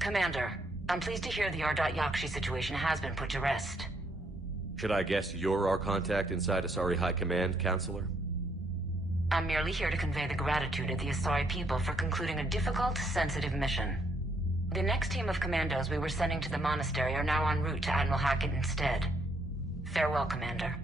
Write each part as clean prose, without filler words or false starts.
Commander, I'm pleased to hear the R.Yakshi situation has been put to rest. Should I guess you're our contact inside Asari High Command, Counselor? I'm merely here to convey the gratitude of the Asari people for concluding a difficult, sensitive mission. The next team of commandos we were sending to the monastery are now en route to Admiral Hackett instead. Farewell, Commander.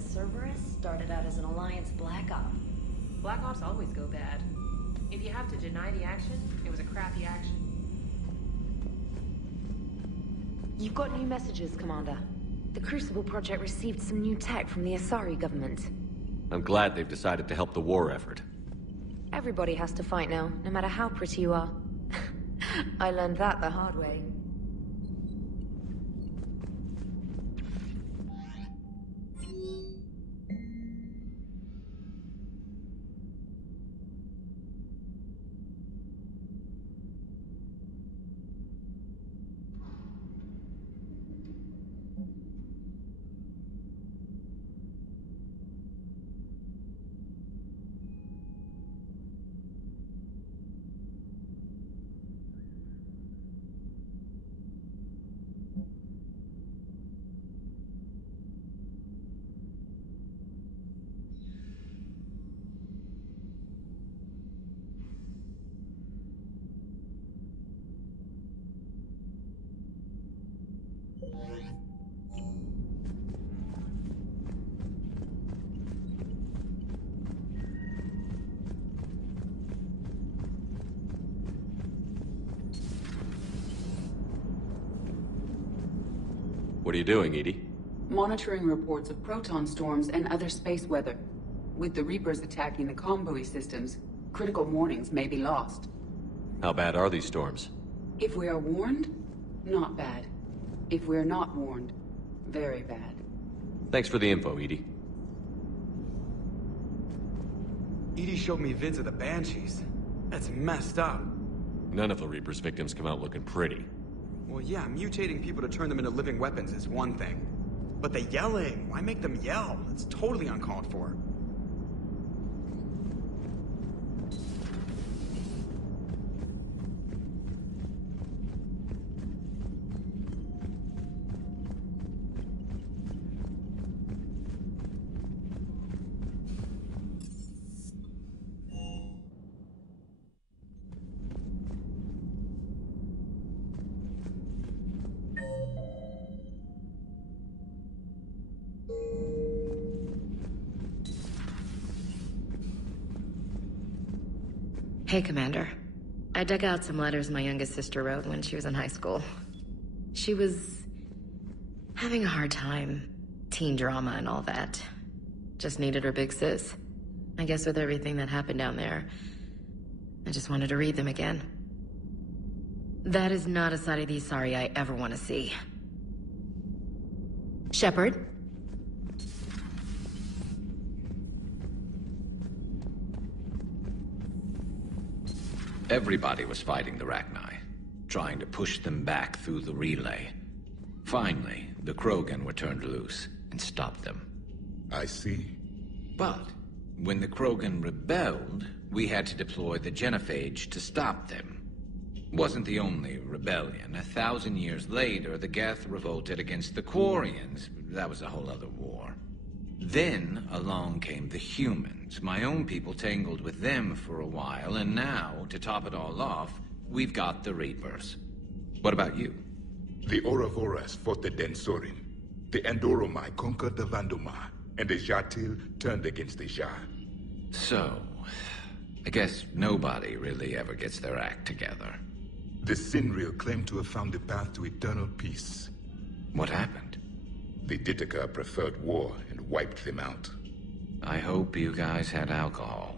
Cerberus started out as an Alliance Black Op. Black Ops always go bad. If you have to deny the action, it was a crappy action. You've got new messages, Commander. The Crucible Project received some new tech from the Asari government. I'm glad they've decided to help the war effort. Everybody has to fight now, no matter how pretty you are. I learned that the hard way. What are you doing, Edie? Monitoring reports of proton storms and other space weather. With the Reapers attacking the comm buoy systems, critical warnings may be lost. How bad are these storms? If we are warned, not bad. If we are not warned, very bad. Thanks for the info, Edie. Edie showed me vids of the Banshees. That's messed up. None of the Reaper's victims come out looking pretty. Well, yeah, mutating people to turn them into living weapons is one thing. But the yelling, why make them yell? It's totally uncalled for. Hey, Commander. I dug out some letters my youngest sister wrote when she was in high school. She was having a hard time. Teen drama and all that. Just needed her big sis. I guess with everything that happened down there, I just wanted to read them again. That is not a side of the Asari I ever want to see. Shepard? Everybody was fighting the Rachni, trying to push them back through the relay. Finally, the Krogan were turned loose and stopped them. I see. But when the Krogan rebelled, we had to deploy the Genophage to stop them. Wasn't the only rebellion. 1,000 years later, the Geth revolted against the Quarians. That was a whole other war. Then along came the humans. My own people tangled with them for a while, and now, to top it all off, we've got the Reapers. What about you? The Ouroboros fought the Densorim. The Andoromai conquered the Vandomai, and the Jatil turned against the Jah. So, I guess nobody really ever gets their act together. The Sinreal claimed to have found the path to eternal peace. What happened? The Ditaka preferred war and wiped them out. I hope you guys had alcohol.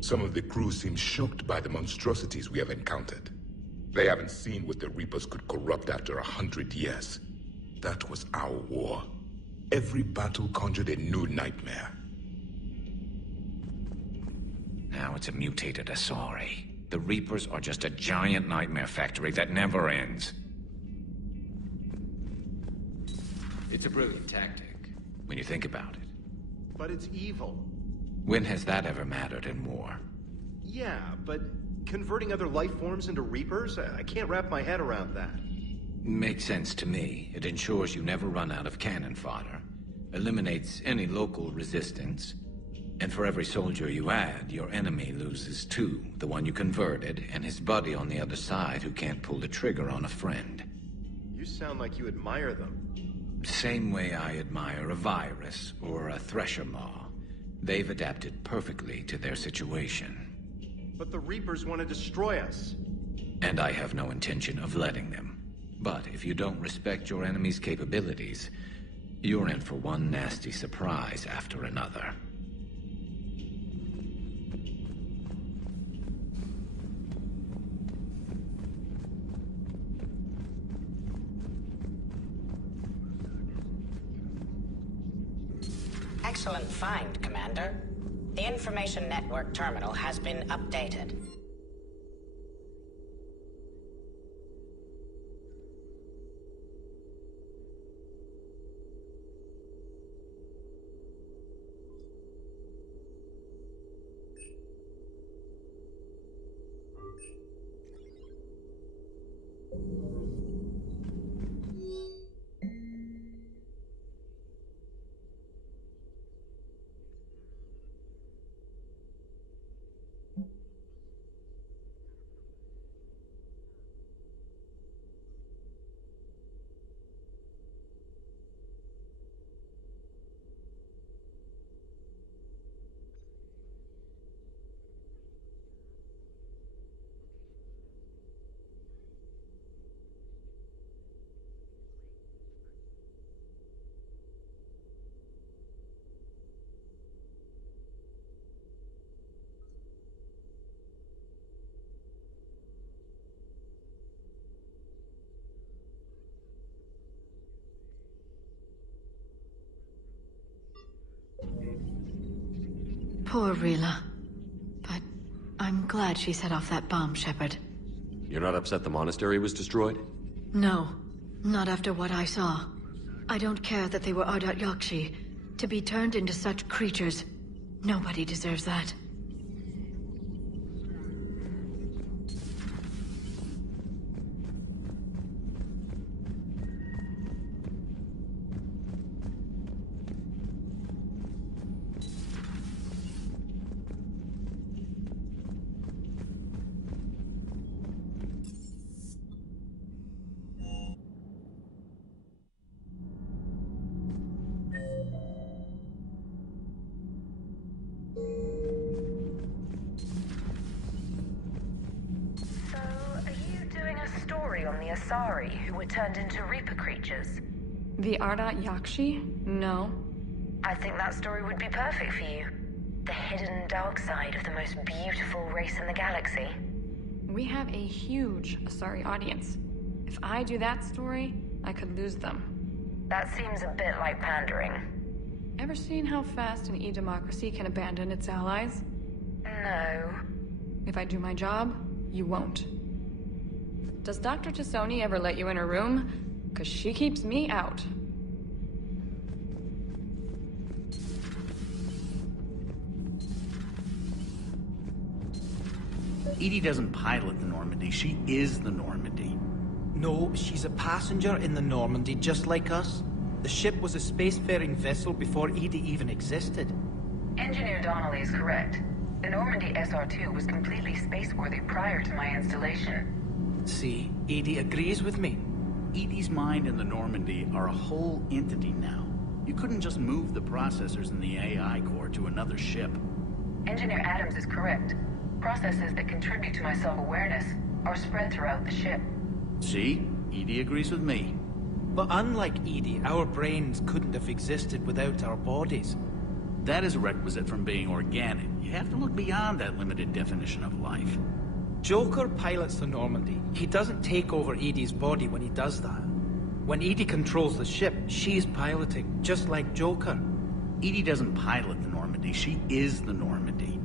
Some of the crew seem shocked by the monstrosities we have encountered. They haven't seen what the Reapers could corrupt after 100 years. That was our war. Every battle conjured a new nightmare. Now it's a mutated Asari. The Reapers are just a giant nightmare factory that never ends. It's a brilliant tactic, when you think about it. But it's evil. When has that ever mattered in war? Yeah, but converting other life forms into Reapers? I can't wrap my head around that. Makes sense to me. It ensures you never run out of cannon fodder. Eliminates any local resistance. And for every soldier you add, your enemy loses two. The one you converted, and his buddy on the other side who can't pull the trigger on a friend. You sound like you admire them. Same way I admire a virus or a thresher maw. They've adapted perfectly to their situation. But the Reapers want to destroy us. And I have no intention of letting them. But if you don't respect your enemy's capabilities, you're in for one nasty surprise after another. Excellent find, Commander. The Information Network terminal has been updated. Poor Rila. But I'm glad she set off that bomb, Shepard. You're not upset the monastery was destroyed? No, not after what I saw. I don't care that they were Ardat Yakshi. To be turned into such creatures, nobody deserves that. Asari, who were turned into Reaper creatures. The Ardat Yakshi? No. I think that story would be perfect for you. The hidden dark side of the most beautiful race in the galaxy. We have a huge Asari audience. If I do that story, I could lose them. That seems a bit like pandering. Ever seen how fast an e-democracy can abandon its allies? No. If I do my job, you won't. Does Dr. Tassoni ever let you in her room? 'Cause she keeps me out. EDI doesn't pilot the Normandy, she is the Normandy. No, she's a passenger in the Normandy, just like us. The ship was a spacefaring vessel before EDI even existed. Engineer Donnelly is correct. The Normandy SR-2 was completely spaceworthy prior to my installation. See, EDI agrees with me. EDI's mind and the Normandy are a whole entity now. You couldn't just move the processors in the AI core to another ship. Engineer Adams is correct. Processes that contribute to my self-awareness are spread throughout the ship. See? EDI agrees with me. But unlike EDI, our brains couldn't have existed without our bodies. That is a requisite from being organic. You have to look beyond that limited definition of life. Joker pilots the Normandy. He doesn't take over EDI's body when he does that. When Edie controls the ship, she's piloting, just like Joker. Edie doesn't pilot the Normandy, she is the Normandy.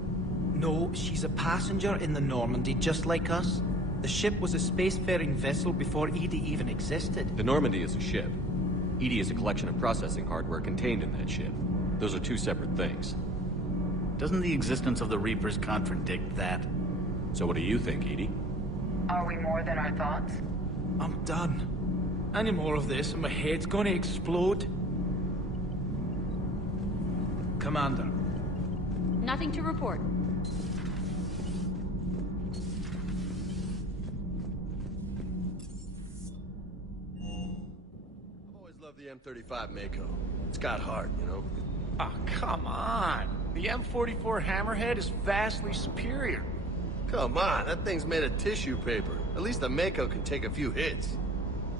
No, she's a passenger in the Normandy, just like us. The ship was a spacefaring vessel before Edie even existed. The Normandy is a ship. Edie is a collection of processing hardware contained in that ship. Those are two separate things. Doesn't the existence of the Reapers contradict that? So what do you think, Edie? Are we more than our thoughts? I'm done. Any more of this and my head's gonna explode. Commander. Nothing to report. I've always loved the M35 Mako. It's got heart, you know? Oh, come on. The M44 Hammerhead is vastly superior. Come on, that thing's made of tissue paper. At least the Mako can take a few hits.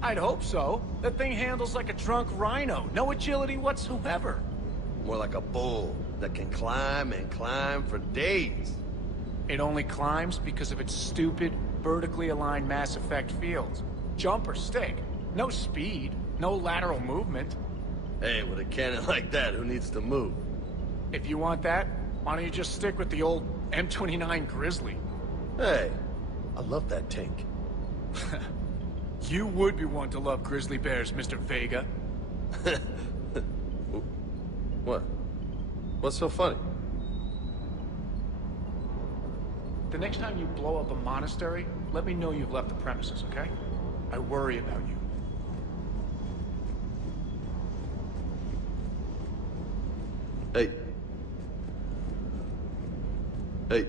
I'd hope so. That thing handles like a drunk rhino. No agility whatsoever. More like a bull that can climb and climb for days. It only climbs because of its stupid, vertically aligned Mass Effect fields. Jump or stick. No speed. No lateral movement. Hey, with a cannon like that, who needs to move? If you want that, why don't you just stick with the old M29 Grizzly? Hey, I love that tank. You would be one to love grizzly bears, Mr. Vega. What? What's so funny? The next time you blow up a monastery, let me know you've left the premises, okay? I worry about you. Hey. Hey.